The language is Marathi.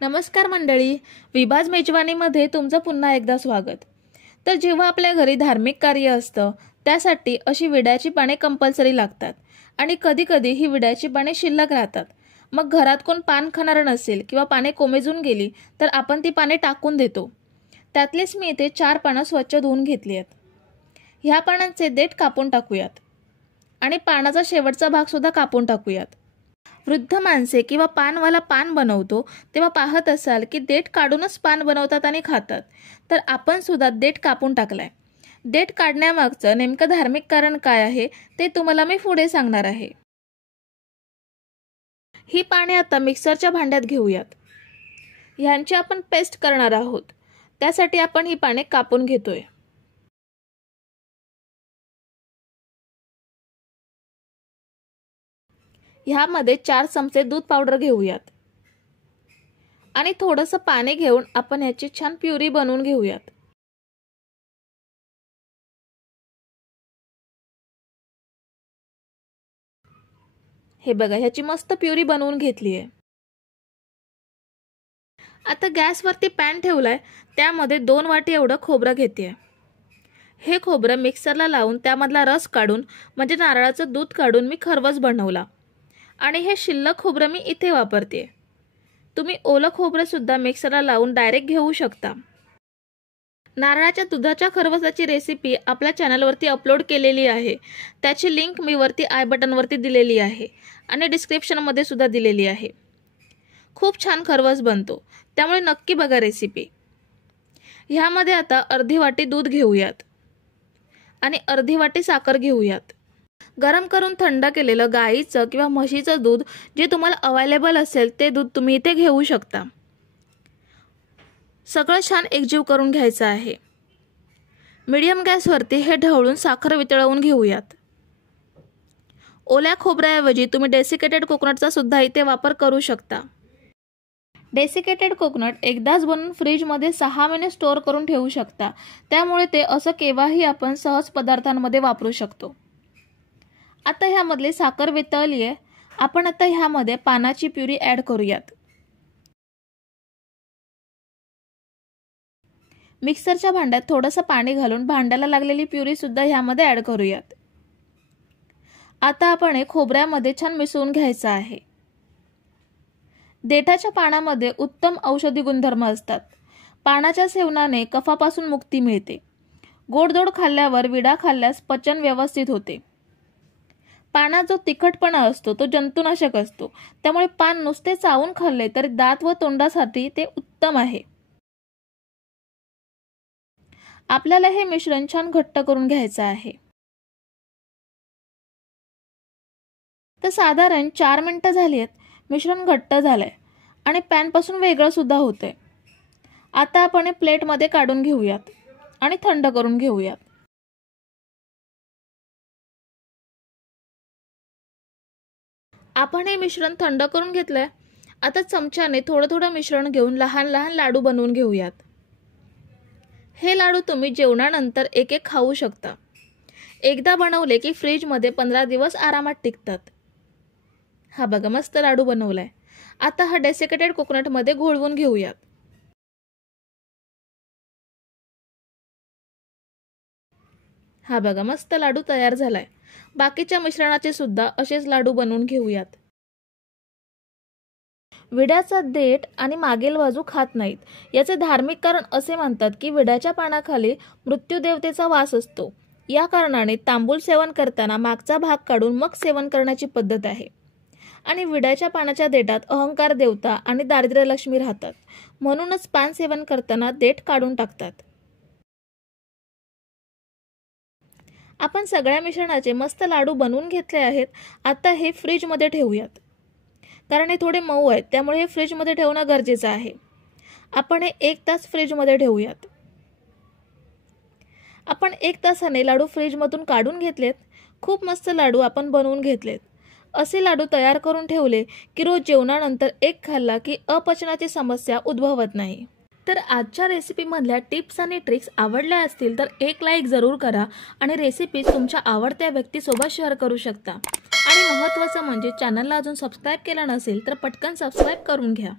नमस्कार मंडळी, विभाज मेजवानीमध्ये तुमचं पुन्हा एकदा स्वागत। तर जेव्हा आपल्या घरी धार्मिक कार्य असतं त्यासाठी अशी विड्याची पाने कंपल्सरी लागतात आणि कधी-कधी ही विड्याची पाने शिल्लक राहतात। मग घरात कोण पान खाणार नसेल किंवा पाने कोमेजून गेली तर आपण ती पाने टाकून देतो। त्यातलीच मी इथे 4 पाने स्वच्छ धुवून घेतली आहेत। ह्या पानांचे देठ कापून टाकूयात आणि पानाचा शेवटचा भाग सुद्धा कापून टाकूयात। वृद्ध माणसे किंवा पानवाला पान बनवतो तेव्हा पाहत असाल की देठ काढूनच पान बनवतात आणि खातात, तर आपण सुद्धा देठ कापून टाकलाय। देठ काढण्यामागचं नेमकं धार्मिक कारण काय आहे ते तुम्हाला मी पुढे सांगणार आहे। ही पाने आता मिक्सरच्या भांड्यात घेऊयात। ह्यांची आपण पेस्ट करणार आहोत, त्यासाठी आपण ही पाने कापून घेतोय। ह्यामध्ये 4 चमचे दूध पावडर घेऊयात आणि थोडंसं पाणी घेऊन आपण याची छान प्युरी बनवून घेऊयात। हे बघा, ह्याची मस्त प्युरी बनवून घेतली आहे। आता गॅसवरती पॅन ठेवलाय, त्यामध्ये 2 वाटी एवढं खोबरं घेते। हे खोबरं मिक्सरला लावून त्यामधला रस काढून म्हणजे नारळाचं दूध काढून मी खरवस बनवला आणि हे शिल्लक खोबरं मी इथे वापरते। तुम्ही ओलं खोबरं सुद्धा मिक्सरला लावून डायरेक्ट घेऊ शकता। नारळाच्या दुधाच्या खरवसाची रेसिपी आपल्या चॅनलवरती अपलोड केलेली आहे, त्याची लिंक मी वरती आय बटनवरती दिलेली आहे आणि डिस्क्रिप्शनमध्ये सुद्धा दिलेली आहे। खूप छान खरवस बनतो, त्यामुळे नक्की बघा रेसिपी। ह्यामध्ये आता अर्धी वाटी दूध घेऊयात आणि अर्धी वाटी साखर घेऊयात। गरम करून थंड केलेलं गाईचं किंवा म्हशीचं दूध जे तुम्हाला अवेलेबल असेल ते दूध तुम्ही इथे घेऊ शकता। सगळं छान एकजीव करून घ्यायचं आहे। मीडियम गॅसवरती हे ढवळून साखर वितळवून घेऊयात। ओल्या खोबऱ्याऐवजी तुम्ही डेसिकेटेड कोकोनटचा सुद्धा इथे वापर करू शकता। डेसिकेटेड कोकोनट एकदाच बनवून फ्रीजमध्ये 6 महिने स्टोअर करून ठेवू शकता, त्यामुळे ते असं केव्हाही आपण सहज पदार्थांमध्ये वापरू शकतो। आता ह्यामधली साखर वितळली आहे, आपण आता ह्यामध्ये पानाची प्युरी ॲड करूयात। मिक्सरच्या भांड्यात थोडंसं पाणी घालून भांड्याला लागलेली प्युरी सुद्धा ह्यामध्ये ॲड करूयात। आता आपण हे खोबऱ्यामध्ये छान मिसळून घ्यायचं आहे। देठाच्या पानामध्ये उत्तम औषधी गुणधर्म असतात। पानाच्या सेवनाने कफापासून मुक्ती मिळते। गोडधोड खाल्ल्यावर विडा खाल्ल्यास पचन व्यवस्थित होते। पानात जो तिखटपणा असतो तो जंतुनाशक असतो, त्यामुळे पान नुसते चावून खाल्ले तरी दात व तोंडासाठी ते उत्तम आहे। आपल्याला हे मिश्रण छान घट्ट करून घ्यायचं आहे। तर साधारण 4 मिनिटं झाली आहेत, मिश्रण घट्ट झालंय आणि पॅन पासून वेगळं सुद्धा होतंय। आता आपण हे प्लेटमध्ये काढून घेऊयात आणि थंड करून घेऊयात। आपण हे मिश्रण थंड करून घेतलंय। आता चमच्याने थोडं थोडं मिश्रण घेऊन लहान लहान लाडू बनवून घेऊयात। हे लाडू तुम्ही जेवणानंतर एक एक खाऊ शकता। एकदा बनवले की फ्रीजमध्ये 15 दिवस आरामात टिकतात। हा बघा, मस्त लाडू बनवलाय। आता हा डेसिकेटेड कोकोनटमध्ये घोळवून घेऊयात। हा बघा, मस्त लाडू तयार झालाय। बाकीच्या मिश्रणाचे सुद्धा असेच लाडू बनवून घेऊयात। विड्याचा देठ आणि मागील बाजू खात नाहीत, याचे धार्मिक कारण असे म्हणतात की विड्याच्या पानाखाली मृत्यू देवतेचा वास असतो। या कारणाने तांबूल सेवन करताना मागचा भाग काढून मग सेवन करण्याची पद्धत आहे आणि विड्याच्या पानाच्या देठात अहंकार देवता आणि दारिद्र्य लक्ष्मी राहतात, म्हणूनच पान सेवन करताना देठ काढून टाकतात। आपण सगळ्या मिश्रणाचे मस्त लाडू बनवून घेतले आहेत। आता हे फ्रीजमध्ये ठेवूयात, कारण हे थोडे मऊ आहेत, त्यामुळे हे फ्रीजमध्ये ठेवणं गरजेचं आहे। आपण हे 1 तास फ्रीजमध्ये ठेवूयात। आपण 1 तासाने लाडू फ्रीजमधून काढून घेतलेत। खूप मस्त लाडू आपण बनवून घेतलेत। असे लाडू तयार करून ठेवले की रोज जेवणानंतर एक खाल्ला की अपचनाची समस्या उद्भवत नाही। तर आजच्या रेसिपीमधल्या टिप्स आणि ट्रिक्स आवडल्या असतील तर एक लाईक जरूर करा आणि रेसिपी तुमच्या आवडत्या व्यक्तीसोबत शेअर करू शकता। आणि महत्त्वाचं म्हणजे चॅनलला अजून सबस्क्राईब केलं नसेल तर पटकन सबस्क्राईब करून घ्या।